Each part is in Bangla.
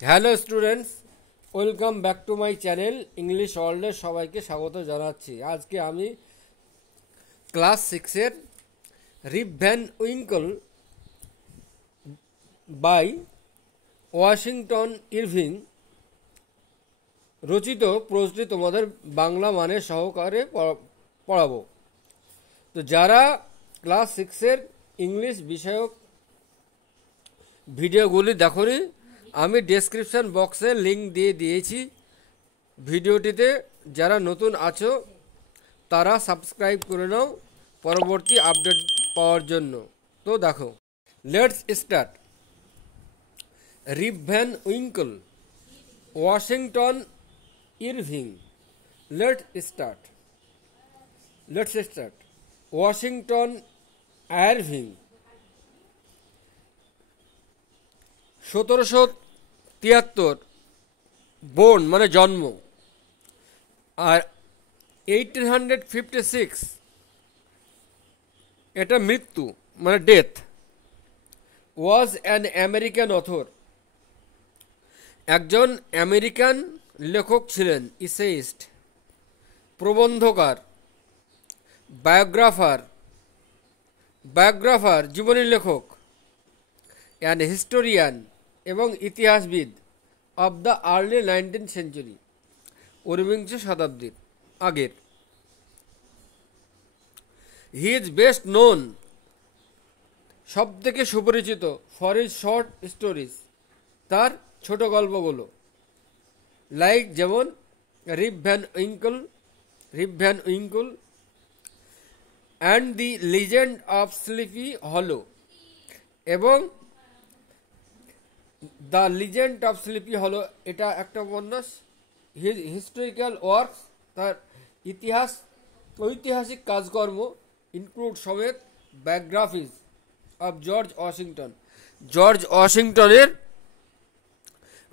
Hello students, welcome back to my channel English ওয়ার্ল্ডে সবাইকে স্বাগত জানাচ্ছি। আজকে আমি ক্লাস 6-এর Rip Van Winkle by Washington Irving রচিত প্রশ্নটি তোমাদের বাংলা মানে সহকারে পড়াবো। তো যারা ক্লাস 6-এর ইংলিশ বিষয়ক ভিডিওগুলি দেখোনি, আমি ডেসক্রিপশন বক্সে লিঙ্ক দিয়ে দিয়েছি ভিডিওটিতে। যারা নতুন আছো তারা সাবস্ক্রাইব করে নাও পরবর্তী আপডেট পাওয়ার জন্য। তো দেখো, let's start. Rip Van Winkle, Washington Irving. Let's start. Washington Irving 1773 born মানে জন্ম, আর 1856 এটা মৃত্যু মানে death. Was an American author, একজন আমেরিকান লেখক ছিলেন। ইসেইস্ট প্রবন্ধকার। বায়োগ্রাফার জীবনী লেখক। অ্যান হিস্টোরিয়ান এবং ইতিহাসবিদ of the early 19th century, ঊনবিংশ শতাব্দীর আগের। হি ইজ বেস্ট নোন, সব থেকে সুপরিচিত, ফর হিজ শর্ট স্টোরিজ, তার ছোট গল্পগুলো। লাইক যেমন রিপ Van winkle and the legend of sleepy হলো এবং দ্য লিজেন্ড অফ স্লিপি হলো, এটা একটা উপন্যাস। হিজ হিস্টোরিক্যাল ওয়ার্কস, তার ঐতিহাসিক কাজকর্ম। ইনক্লুড সমেত বায়োগ্রাফিজ অফ জর্জ ওয়াশিংটনের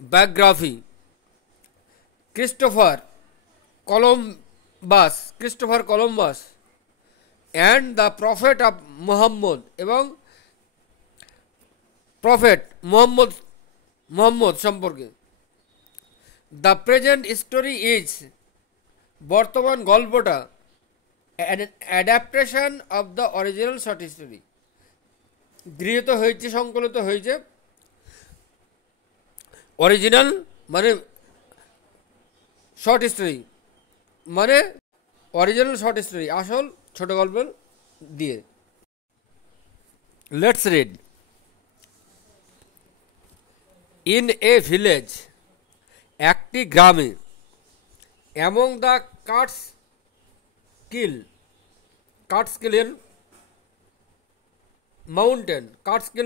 biography. Christopher Columbus and the prophet of Muhammad, এবং প্রফেট মুহাম্মদ সম্পর্কে। দ্য প্রেজেন্ট স্টোরি ইজ, বর্তমান গল্পটা, adaptation of the original short story, গৃহীত হয়েছে, সংকলিত হয়েছে। অরিজিনাল মানে শর্ট স্টোরি, মানে অরিজিনাল শর্ট স্টোরি, আসল ছোট গল্প দিয়ে। Let's read. In a village, একটি গ্রামে। অ্যামং দ্য কাটস্কিল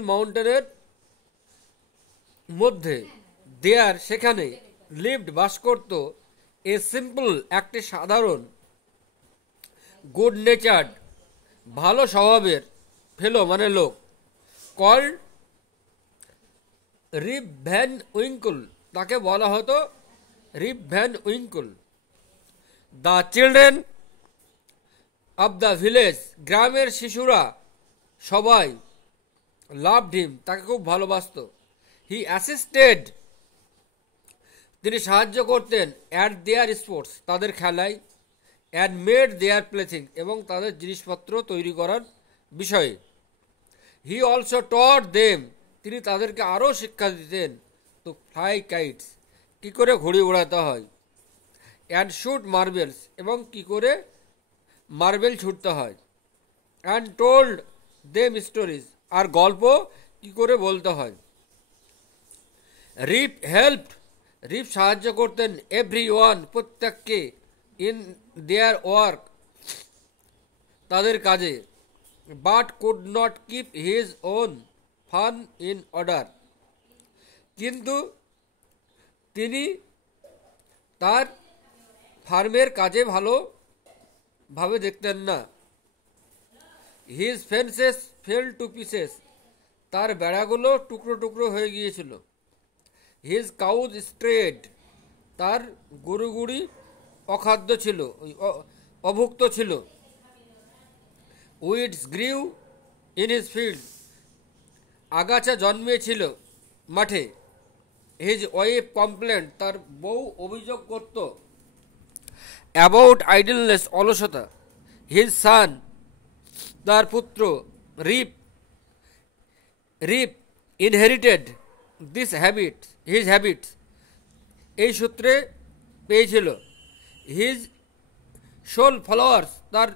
মাউন্টেনের মধ্যে, দেয়ার সেখানে, লিভড বাস করত, এ সিম্পল একটি সাধারণ, গুড নেচার্ড ভালো স্বভাবের, ফেলো মানে লোক, কল্ড রিপ ভ্যান উইঙ্কল, তাকে বলা হতো রিপ Van winkle. The children of the village, গ্রামের শিশুরা সবাই, লাভড হিম, তাকে খুব ভালোবাসত। হি অ্যাসিস্টেড, তিনি সাহায্য করতেন, অ্যাট দেয়ার স্পোর্টস, তাদের খেলায়, অ্যান্ড মেড দেয়ার প্লেথিং, এবং তাদের জিনিসপত্র তৈরি করার বিষয়ে। হি অলসো টট দেম, তিনি তাদেরকে আরও শিক্ষা দিতেন, তো ফ্লাই কাইটস, কী করে ঘুড়ি উড়াতে হয়, অ্যান্ড শুট মার্বেলস, এবং কী করে মার্বেল ছুটতে হয়, অ্যান্ড টোল্ড দেম স্টোরিজ, আর গল্প কী করে বলতে হয়। রিপ সাহায্য করতেন, এভরি ওয়ান, প্রত্যেককে, ইন দেয়ার ওয়ার্ক, তাদের কাজে, but could not keep his own fun in order, কিন্তু তিনি তার ফার্মের কাজে ভালোভাবে দেখতেন না। His fences fail to pieces, তার বেড়াগুলো টুকরো টুকরো হয়ে গিয়েছিল। হিজ কাউজ স্ট্রেড, তার গরুগুড়ি অখাদ্য ছিল, অভুক্ত ছিল। উইডস গ্রিউ ইন হিজ ফিল্ড, আগাছা জন্মেছিল মাঠে। হিজ ওয়াইফ কমপ্লেন্ট, তার বউ অভিযোগ করত, অ্যাবাউট আইডলনেস, অলসতা। হিজ সান, তার পুত্র, Rip Rip inherited this habit, his habits, এই সূত্রে পেয়েছিল। হিজ সোল ফলোয়ার্স, তার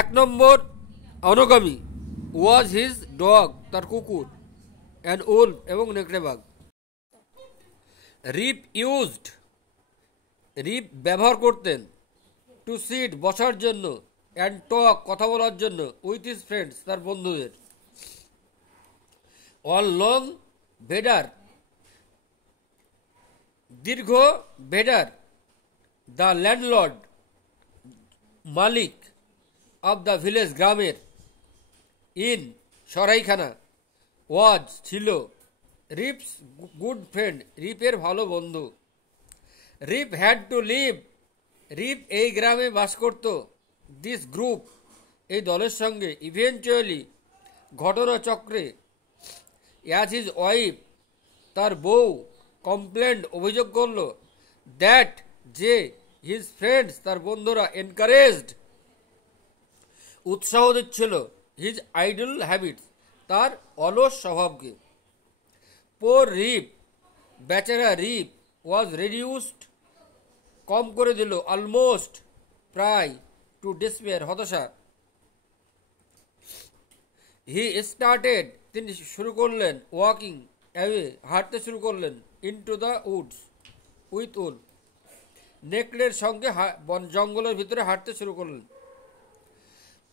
1 নম্বর অনুগামী, ওয়াজ হিজ ডগ, তার কুকুর, অ্যান্ড উলফ, এবং নেকড়ে বাঘ। রিপ ইউজড, রিপ ব্যবহার করতেন, টু সিট, বসার জন্য, অ্যান্ড টক, কথা বলার জন্য, উইথ হিজ ফ্রেন্ডস, তার বন্ধুদের। অল লং বেডার, দীর্ঘ বেডার, দ্য ল্যান্ডলর্ড, মালিক, অব দ্য ভিলেজ, গ্রামের, ইন, সরাইখানা, ওয়াজ, ছিল, রিপস গুড ফ্রেন্ড, রিপের ভালো বন্ধু। Rip had to live, Rip এই গ্রামে বাস করত, দিস গ্রুপ, এই দলের সঙ্গে, ইভেনচুয়ালি, ঘটনাচক্রে, অ্যাজ হিজ ওয়াইফ, তার বউ, কমপ্লেন্ট, অভিযোগ করল, দ্যাট, যে, হিজ ফ্রেন্ডস, তার বন্ধুরা, এনকারেজড, উৎসাহ দিচ্ছিল, হিজ আইডল হ্যাবিটস, তার অলস স্বভাবকে। পোর রিপ, বেচারা রিপ, ওয়াজ রিডিউসড, কম করে দিল, অলমোস্ট, প্রায়, টু ডিসপেয়ার, হতাশা। হি স্টার্টেড, তিনি শুরু করলেন, ওয়াকিং অ্যাওয়ে, হাঁটতে শুরু করলেন, ইনটু দ্য উডস, উইথ উল, নেকড়ের সঙ্গে জঙ্গলের ভিতরে হাঁটতে শুরু করলেন।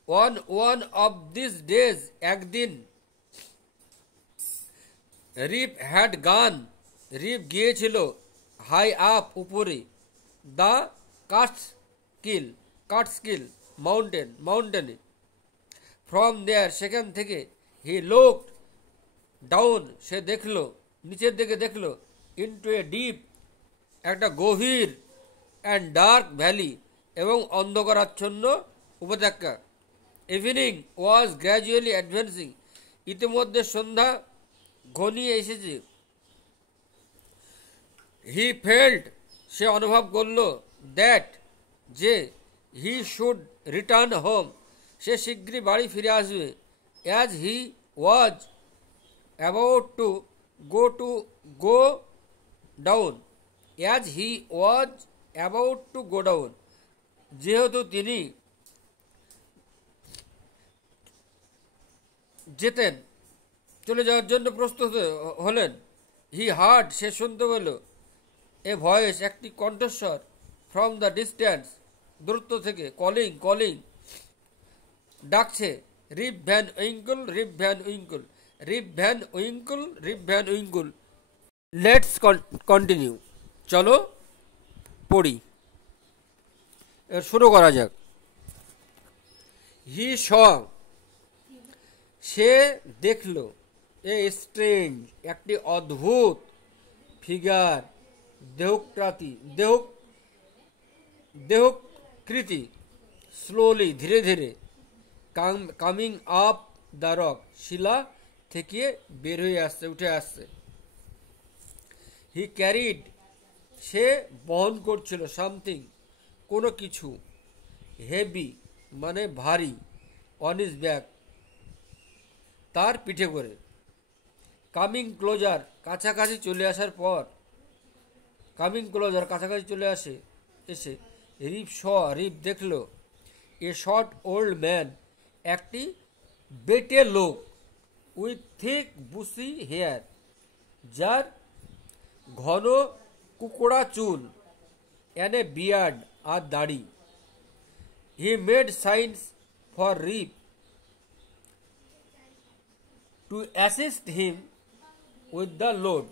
On one of this days, একদিন, রিপ হ্যাড গান, রিপ গিয়েছিল, হাই আপ, উপরে, দ্য কাটস্কিল মাউন্টেনে, ফ্রম দেয়ার, সেখান থেকে, হি লুকড ডাউন, সে দেখল, নিচের দিকে দেখল, ইনটু এ ডিপ, একটা গভীর, অ্যান্ড ডার্ক ভ্যালি, এবং অন্ধকারাচ্ছন্ন উপত্যকা। ইভিনিং ওয়াজ গ্র্যাজুয়ালি অ্যাডভান্সিং, ইতিমধ্যে সন্ধ্যা ঘনিয়ে এসেছে। হি ফেল্ট, সে অনুভব করল, দ্যাট, যে, হি শুড রিটার্ন হোম, সে শীঘ্রই বাড়ি ফিরে আসবে। As he was about to go down, as he was about to go down, যেহেতু তিনি যেতেন, চলে যাওয়ার জন্য প্রস্তুত হলেন। হি হার্ড, সে শুনতে পেল, এ ভয়েস, একটি কণ্ঠস্বর, ফ্রম দ্য ডিস্ট্যান্স, দূরত্ব থেকে, কলিং, ডাকছে, রিপ Van winkle, rib Van winkle, rib Van winkle, rib Van winkle. Let's continue, চলো পড়ি, শুরু করা যাক। হি স, সে দেখল, এ স্ট্রেঞ্জ, একটি অদ্ভুত, ফিগার, দেহকৃতি, স্লোলি, ধীরে ধীরে, কামিং আপ দ্য রক, শিলা থেকে বের হয়ে আসছে, উঠে আসছে। হি ক্যারিড, সে বহন করছিল, সামথিং, কোনো কিছু, হেভি, মানে ভারী, অন হিজ ব্যাক, তার পিঠে করে। কামিং ক্লোজার, কাছাকাছি চলে আসার পর, কাছাকাছি চলে এসে, রিপ দেখল, এ শর্ট ওল্ড ম্যান, একটি বেটে লোক, উইথ থিক বুসি হেয়ার, যার ঘন কুকড়া চুল, অ্যান্ড এ বিয়ার্ড, আর দাড়ি। He made signs for Rip to assist him with the load,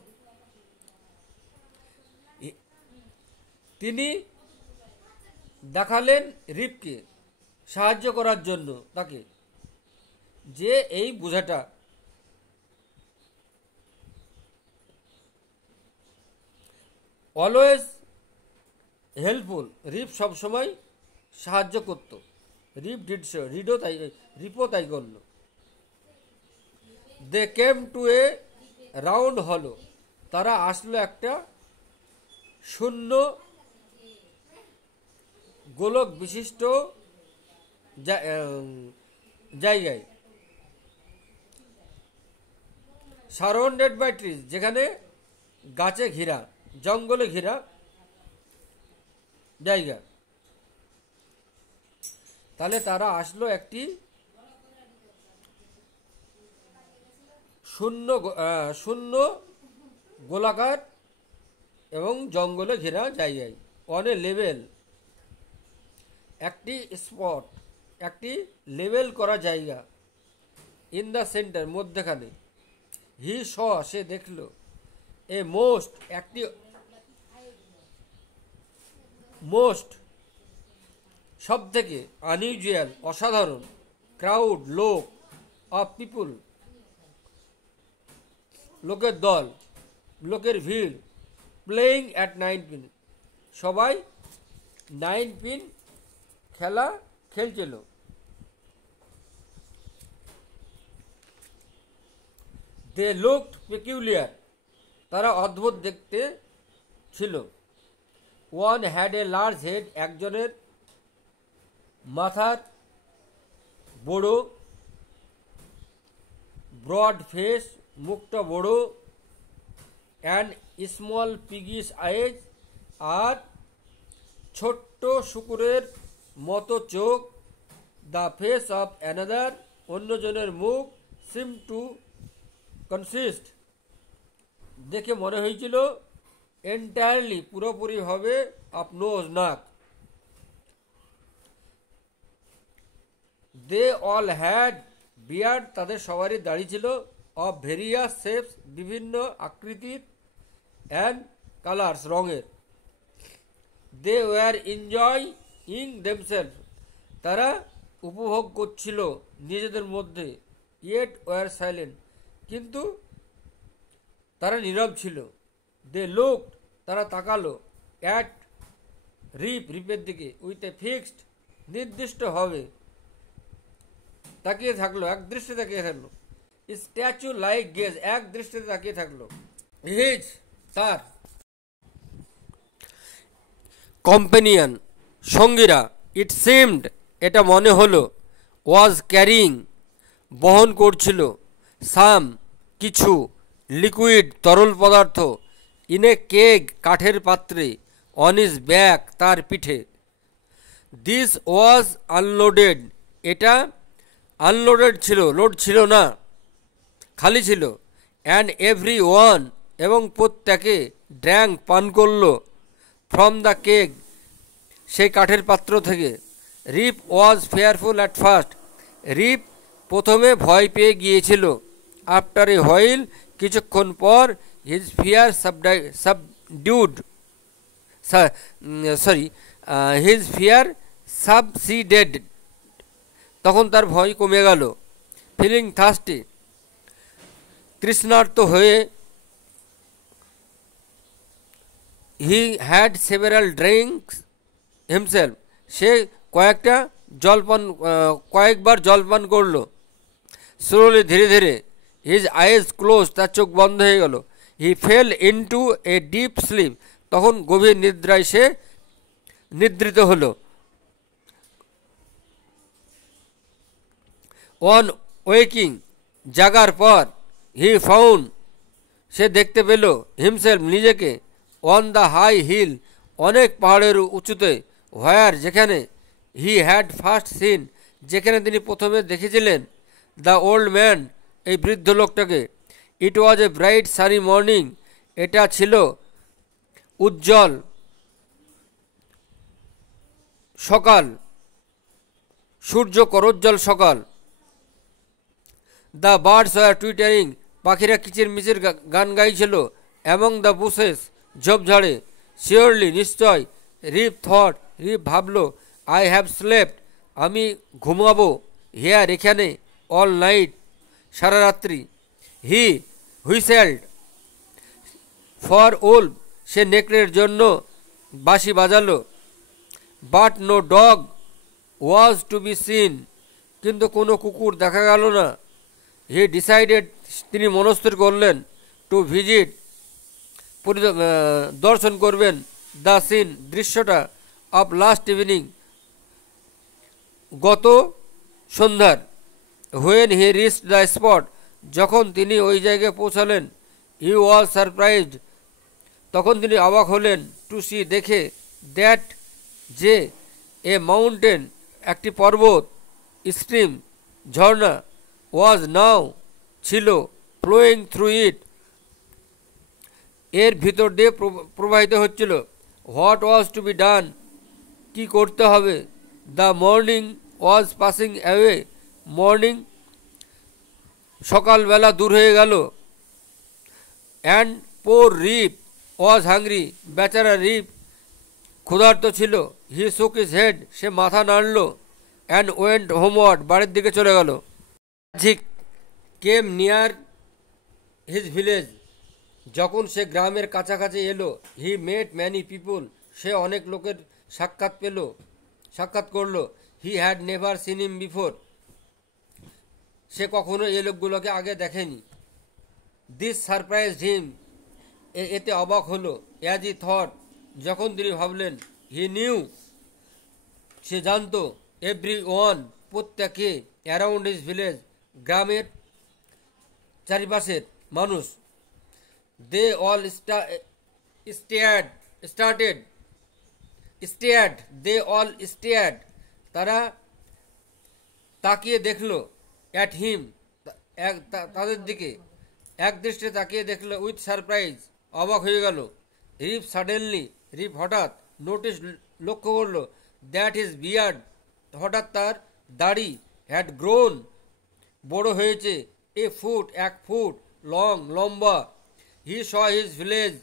তিনি দেখালেন রিপকে, সাহায্য করার জন্য তাকে, যে এই বোঝাটা। অলওয়েজ হেল্পফুল, রিপ সবসময় সাহায্য করত। রিপ ডিড সো, রিপও তাই করল। দে কেম টু এ রাউন্ড হলো, তারা আসলো একটা শূন্য গোলক বিশিষ্ট জায়গায়, সারাউন্ডেড বাই ট্রিজ, যেখানে গাছে ঘেরা, জঙ্গলে ঘেরা জায়গা। তাহলে তারা আসলো একটি শূন্য গোলাকার এবং জঙ্গলে ঘেরা জায়গায়। অন এ লেভেল, একটি স্পট, একটি লেভেল করা জায়গা। ইন দ্য সেন্টার, মধ্যখানে। হি স, সে দেখল। এ মোস্ট, একটি মোস্ট, সব থেকে, আনইউজুয়াল, অসাধারণ, ক্রাউড, লোক, অফ পিপুল, লোকের দল, লোকের ভিড়, প্লেয়িং অ্যাট 9 পিন, সবাই 9 পিন খেলা খেলছিল। দে লুকড পেকিউলিয়ার, তারা অদ্ভুত দেখতে ছিল। One had a large head, একজনের মাথার বড়, ব্রড ফেস, মুখটা বড়, অ্যান্ড স্মল পিগিস আইজ, আর ছোট্ট শুকুরের মতো চোখ। দ্য ফেস অফ অ্যানাদার, অন্যজনের মুখ, সিম টু কনসিস্ট, দেখে মনে হয়েছিল, এন্টায়ারলি, পুরোপুরিভাবে, অফ নোজ, নাক। দে অল হ্যাড বিয়ার্ড, তাদের সবারই দাড়ি ছিল, অফ ভেরিয়াস শেপস, বিভিন্ন আকৃতির, অ্যান্ড কালার্স, রঙের। দে ওয়ার এনজয়িং দেমসেলফ, তারা উপভোগ করছিল নিজেদের মধ্যে। ইয়েট ওয়ার সাইলেন্ট, কিন্তু তারা নীরব ছিল। দে লুকড, তারা তাকালো, অ্যাট রিপ, রিপের দিকে, উইথ এ ফিক্সড, নির্দিষ্ট হবে তাকিয়ে থাকলো, এক দৃষ্টি তাকিয়ে থাকলো। স্ট্যাচু লাইক গেজ, এক দৃষ্টিতে তাকিয়ে থাকলো। হিজ, তার কম্পেনিয়ন, সঙ্গীরা, ইট সিমড, এটা মনে হলো, ওয়াজ ক্যারিং, বহন করছিল, সাম, কিছু, লিকুইড, তরল পদার্থ, ইন এ কেগ, কাঠের পাত্রে, অন ইজ ব্যাক, তার পিঠে। দিস ওয়াজ আনলোডেড, এটা আনলোডেড ছিল, লোড ছিল না, খালি ছিল। অ্যান্ড এভরি ওয়ান, এবং প্রত্যেকে, ড্র্যাঙ্ক, পান করল, ফ্রম দ্য কেগ, সেই কাঠের পাত্র থেকে। Rip was fearful at first, Rip প্রথমে ভয় পেয়ে গিয়েছিল। আফটার এ হোয়াইল, কিছুক্ষণ পর, his fear subdued, his fear subsided, তখন তার ভয় কমে গেল। ফিলিং থার্স্টি, তৃষ্ণার্ত হয়ে, he had several drinks himself, সে কয়েকবার জলপান করল। স্লোলি, ধীরে ধীরে। হিজ আইজ ক্লোজ, তার চোখ বন্ধ হয়ে গেল। He fell into a deep sleep, তখন গভীর নিদ্রায় সে নিদ্রিত হল। অন ওয়েকিং, জাগার পর, হি ফাউন্ড, সে দেখতে পেল, হিমসেলফ, নিজেকে, অন দ্য হাই হিল, অনেক পাহাড়ের উঁচুতে, হোয়ার, যেখানে, হি হ্যাড ফার্স্ট সিন, যেখানে তিনি প্রথমে দেখেছিলেন, দ্য ওল্ড ম্যান, এই বৃদ্ধ লোকটাকে। ইট ওয়াজ এ ব্রাইট সানি মর্নিং, এটা ছিল উজ্জ্বল সকাল, সূর্য করোজ্জ্বল সকাল। দ্য বার্ডস ওয়ার টুইটারিং, পাখিরা কিচির মিচির গান গাইছিল। অ্যামং দ্য বুশেস, ঝোপঝাড়ে। শিওরলি, নিশ্চয়। রিপ থট, রিপ ভাবল, আই হ্যাভ স্লেপ্ট, আমি ঘুমাবো, হেয়ার, এখানে, অল নাইট, সারা রাত্রি। হি হুইসেলড ফর ওল্ড, সে নেকড়ের জন্য বাঁশি বাজালো। But no dog was to be seen, কিন্তু কোনো কুকুর দেখা গেল না। হি ডিসাইডেড, তিনি মনস্থির করলেন, টু ভিজিট দর্শন করবেন দ্য সিন, দৃশ্যটা, অফ লাস্ট ইভিনিং, গত সন্ধ্যার। When he reach the spot, যখন তিনি ওই জায়গায় পৌঁছালেন। হি ওয়াজ সারপ্রাইজড, তখন তিনি অবাক হলেন। টু সি, দেখে, দ্যাট, যে, এ মাউন্টেন, একটি পর্বত, স্ট্রিম, ঝর্ণা, ওয়াজ নাও, ছিল, ফ্লোয়িং থ্রু ইট, এর ভিতর দিয়ে প্রবাহিত হচ্ছিল। What was to be done, কি করতে হবে। The morning was passing away, morning, সকালবেলা দূর হয়ে গেল। And poor rib was hungry, বেচারা রিপ ক্ষুধার্ত ছিল। হি শুক হিজ হেড, সে মাথা নাড়ল। অ্যান্ড ওয়েন্ট হোমওয়ার্ড, বাড়ির দিকে চলে গেল। ঝিক কেম নিয়ার হিজ ভিলেজ, যখন সে গ্রামের কাছাকাছি এলো। হি মেট ম্যানি পিপুল, সে অনেক লোকের সাক্ষাৎ করলো। He had never seen him before, সে কখনো এই লোকগুলোকে আগে দেখেনি। দিস সারপ্রাইজড হিম, এতে অবাক হলো। অ্যাজ ই থট, যখন তিনি ভাবলেন। হি নিউ, সে জানতো। এভরি ওয়ান, প্রত্যেকে। অ্যারাউন্ড হিজ ভিলেজ, গ্রামের চারিপাশের মানুষ। They all they all stared, তারা তাকিয়ে দেখলো। অ্যাট হিম, তাদের দিকে এক দৃষ্টিতে তাকিয়ে দেখলো। উইথ সারপ্রাইজ, অবাক হয়ে গেল। রিপ সাডেনলি, রিপ হঠাৎ। নোটিস, লক্ষ্য করলো। দ্যাট ইজ বিয়ার্ড, হঠাৎ তার দাড়ি। হ্যাড গ্রোন, বড় হয়েছে। এ ফুট, 1 ফুট। লং, লম্বা। হি স হিজ ভিলেজ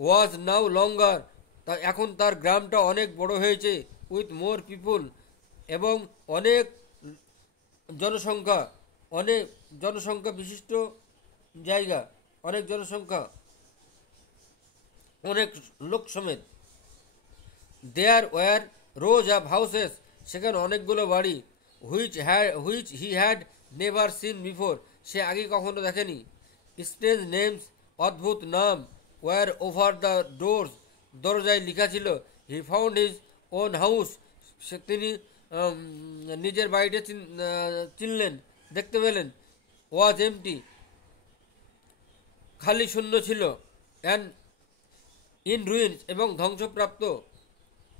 ওয়াজ নাও লঙ্গার, এখন তার গ্রামটা অনেক বড় হয়েছে। উইথ মোর পিপুল, এবং অনেক জনসংখ্যা বিশিষ্ট জায়গা, অনেক জনসংখ্যা, অনেক লোক সমেত। There were rows of houses, সেখানে অনেকগুলো বাড়ি। Which he had never seen before, সে আগে কখনো দেখেনি। স্ট্রেঞ্জ নেমস, অদ্ভুত নাম। ওয়ার ওভার দ্য ডোরস, দরজায় লেখা ছিল। He found his own house, তিনি নিজের বাড়িটা চিনলেন, দেখতে পেলেন। ওয়াজ এমটি, খালি, শূন্য ছিল। অ্যান্ড ইন রুইন্স, এবং ধ্বংসপ্রাপ্ত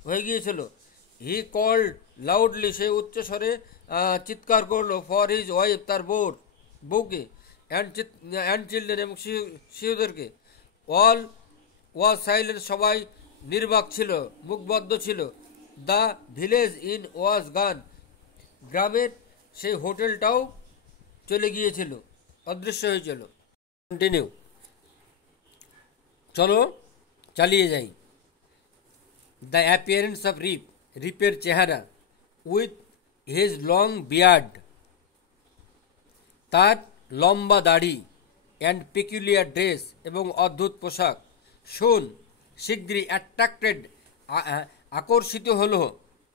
হয়ে গিয়েছিল। হি কল্ড লাউডলি, সে উচ্চ স্বরে চিৎকার করলো। ফর হিজ ওয়াইফ, তার বউকে। অ্যান্ড চিলড্রেন, এবং শিশুদেরকে। অল ওয়াজ সাইলেন্ট, সবাই নির্বাক ছিল, মুখবদ্ধ ছিল। দ্য ভিলেজ ইন ওয়াজ গান, গ্রামের সেই হোটেলটাও চলে গিয়েছিল, অদৃশ্য হয়েছিল। কন্টিনিউ, চলো চালিয়ে যাই। দ্য অ্যাপিয়ারেন্স অফ রিপ, রিপের চেহারা। উইথ হিজ লং বিয়ার্ড, তার লম্বা দাড়ি। অ্যান্ড পেকুলিয়ার ড্রেস, এবং অদ্ভুত পোশাক। শোন, শীঘ্রই, অ্যাট্রাক্টেড, আকর্ষিত হল।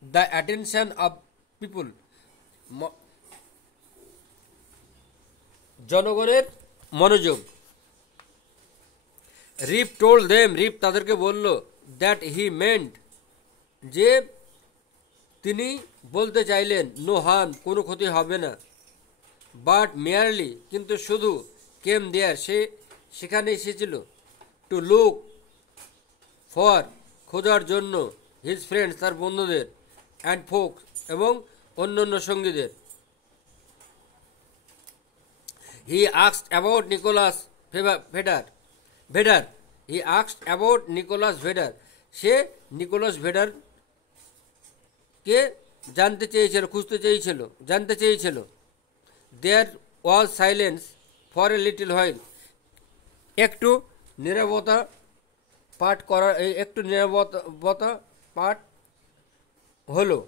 দ্য অ্যাটেনশন অফ পিপুল, জনগণের মনোযোগ। রিপ টোল্ড দেম, রিপ তাদেরকে বলল। দ্যাট হি মেন্ট, যে তিনি বলতে চাইলেন। নো হার্ম, কোনো ক্ষতি হবে না। বাট মেয়ারলি, কিন্তু শুধু। কেম দেয়ার, সে সেখানে এসেছিল। টু লুক ফর, খোঁজার জন্য। হিজ ফ্রেন্ডস, তার বন্ধুদের। অ্যান্ড ফোকস, এবং অন্যান্য সঙ্গীদের। He asked about Nicholas Vedder. He asked about Nicholas Vedder, সে নিকোলাস ভেডার কে জানতে চেয়েছিল। There was silence for a little while, একটু নীরবতা পাঠ হলো।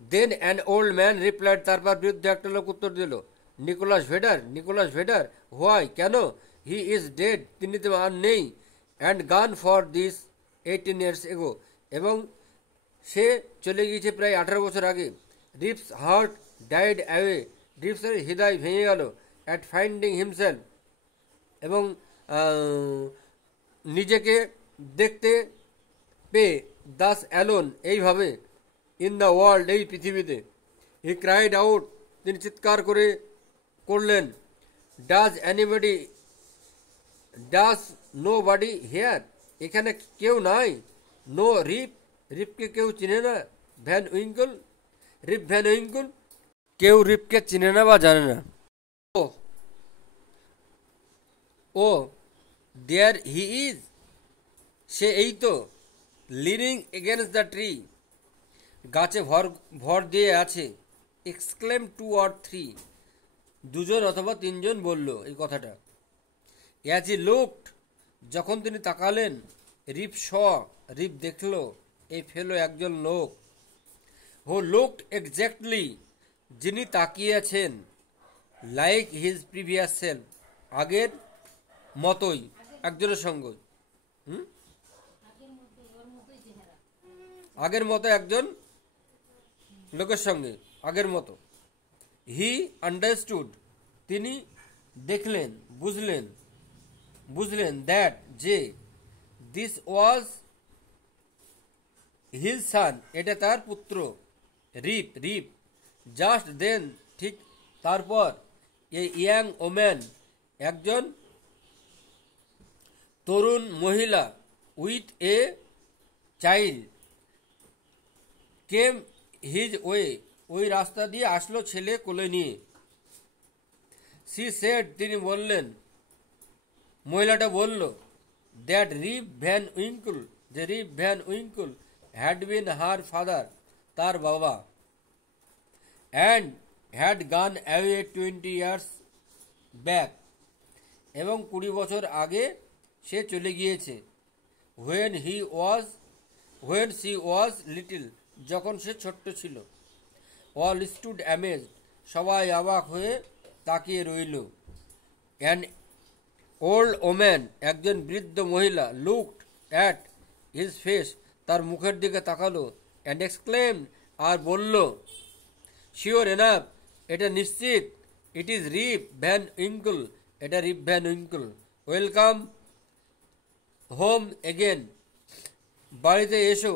Then an old man replied, তারপর বৃদ্ধ একটা লোক উত্তর দিল। নিকোলাস ভেডার, হোয়াই, কেন। হি ইজ ডেড, তিনি তো আর নেই। অ্যান্ড গান ফর দিস 18 years এগো, এবং সে চলে গিয়েছে প্রায় 18 বছর আগে। রিপস হার্ট ডাইড অ্যাওয়ে, রিপসের হৃদয় ভেঙে গেল। অ্যাট ফাইন্ডিং হিমসেলফ, এবং নিজেকে দেখতে পেয়ে দাস অ্যালোন এইভাবে ইন দ্য ওয়ার্ল্ড এই পৃথিবীতে হি ক্রাইড আউট তিনি চিৎকার করলেন ডাজ নো বডি হেয়ার এখানে কেউ নাই নো রিপকে কেউ চিনে না রিপ ভ্যান উইঙ্কল কেউ রিপকে চিনে না বা জানে না ও দেয়ার হি ইজ সে এই তো লিনিং এগেনস্ট দ্য ট্রি গাছে ভর দিয়ে আছে এক্সক্লেম 2 or 3 দুজন অথবা তিনজন বলল এই কথাটা অ্যাজ হি লুকড যখন তিনি তাকালেন রিপ দেখল এই ফেলো একজন লোক হু লুকড এক্স্যাক্টলি যিনি তাকিয়েছেন লাইক হিজ প্রিভিয়াস সেলফ আগের মতোই একজনের সঙ্গে আগের মতো একজন লোকের সঙ্গে আগের মতো হি আন্ডারস্টুড তিনি দেখলেন বুঝলেন দ্যাট যে দিস ওয়াজ হিজ সান এটা তার পুত্র রিপ জাস্ট দেন ঠিক তারপর এ ইয়াং ওম্যান একজন তরুণ মহিলা with a child came his ওই রাস্তা দিয়ে আসলো ছেলে কোলে নিয়ে সি সেড তিনি বললেন মহিলাটা বলল that rib Van winkle had been her father তার বাবা অ্যান্ড হ্যাড গান অ্যাওয়ে 20 years ব্যাক এবং 20 বছর আগে সে চলে গিয়েছে when she was little যখন সে ছোট্ট ছিল all stood amazed সবাই অবাক হয়ে তাকিয়ে রইল an old woman একজন বৃদ্ধ মহিলা looked at his face তার মুখের দিকে তাকালো and exclaimed আর বলল sure enough এটা নিশ্চিত it is Rip Van Winkle এটা রিপ Van winkle welcome home again বাড়িতে এসো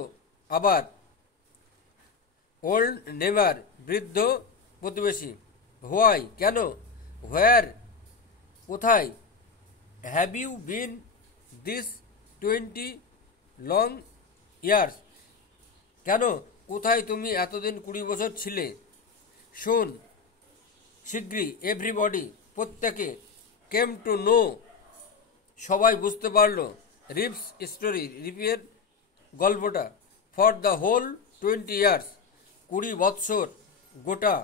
আবার ওল্ড নেভার বৃদ্ধ প্রতিবেশী হোয়াই কেন হোয়ার কোথায় have you been this 20 long years কেন কোথায় তুমি এতদিন 20 বছর ছিলে শুন শীঘ্রই এভরিবডি প্রত্যেকে কেম টু নো সবাই বুঝতে পারলো রিপস স্টোরি রিপের গল্পটা ফর দ্য হোল 20 years 20 বৎসর গোটা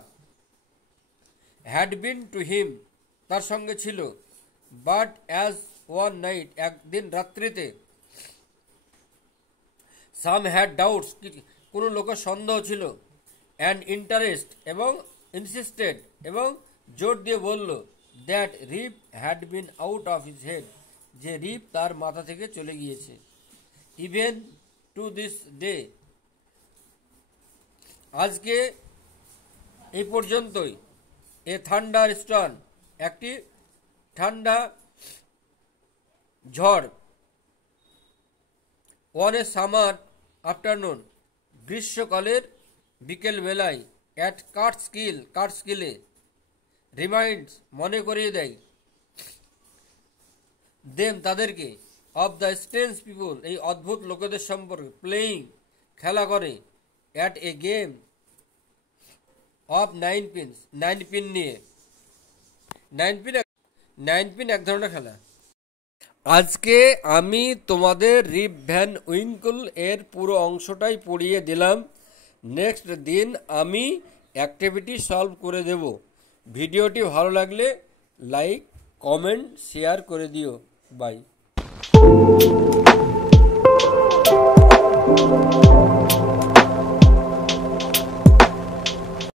হ্যাড বিন টু হিম তার সঙ্গে ছিল বাট অ্যাজ ওয়ান নাইট একদিন রাত্রিতে সাম হ্যাড ডাউটস কোনো লোকের সন্দেহ ছিল অ্যান্ড ইন্টারেস্ট এবং ইনসিস্টেড এবং জোর দিয়ে বলল that Rip had been out of his head যে রিপ তার মাথা থেকে চলে গিয়েছে ইভেন টু দিস ডে আজকে এই পর্যন্তই এ থান্ডার স্টর্ম একটি ঠান্ডা ঝড় অন এ সামার আফটারনুন গ্রীষ্মকালের বিকেল বেলায় অ্যাট কার্টস্কিলে রিমাইন্ডস মনে করিয়ে দেয় দেম তাদেরকে অফ দ্য স্ট্রেঞ্জ পিপল এই অদ্ভুত লোকেদের সম্পর্কে প্লেয়িং খেলা করে at a game of 9 pin নিয়ে 9 পিন এক ধরনের খেলা আজকে আমি তোমাদের রিপ ভ্যান উইঙ্কল এর পুরো অংশটাই পড়িয়ে দিলাম নেক্সট দিন আমি অ্যাক্টিভিটি সলভ করে দেব ভিডিওটি ভালো লাগলে লাইক কমেন্ট শেয়ার করে দিও বাই